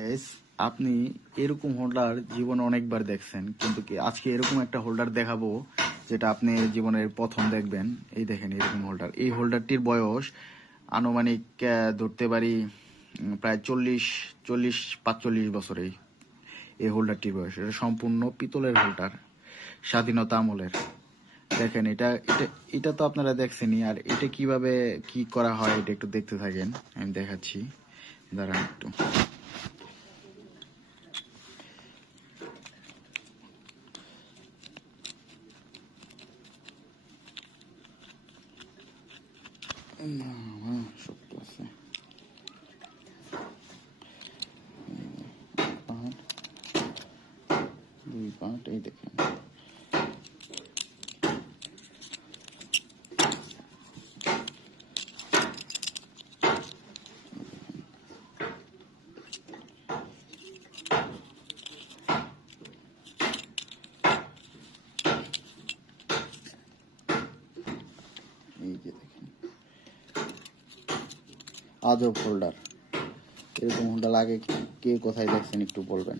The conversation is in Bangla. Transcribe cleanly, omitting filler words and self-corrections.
Guys, আপনি এরকম হোল্ডার জীবনে অনেকবার দেখছেন, কিন্তু কি আজকে এরকম একটা হোল্ডার দেখাবো যেটা আপনি জীবনের প্রথম দেখবেন। এই দেখেন এরকম হোল্ডার। এই হোল্ডারটির বয়স আনুমানিক ধরতে পারি প্রায় 40-45 বছর। এই হোল্ডারটির বয়স। এটা সম্পূর্ণ পিতলের হোল্ডার, স্বাধীনতা আমলের। দেখেন এটা এটা এটা তো আপনারা দেখছেনই। আর এটা কিভাবে কি করা হয় এটা একটু দেখতে থাকেন, আমি দেখাচ্ছি। দাঁড়ান একটু। শক্ত আছে। দুই পার্ট, এই দেখেন। এই যে দেখেন, আজব হোল্ডার। এরকম হোল্ডার আগে কে কোথায় দেখছেন একটু বলবেন।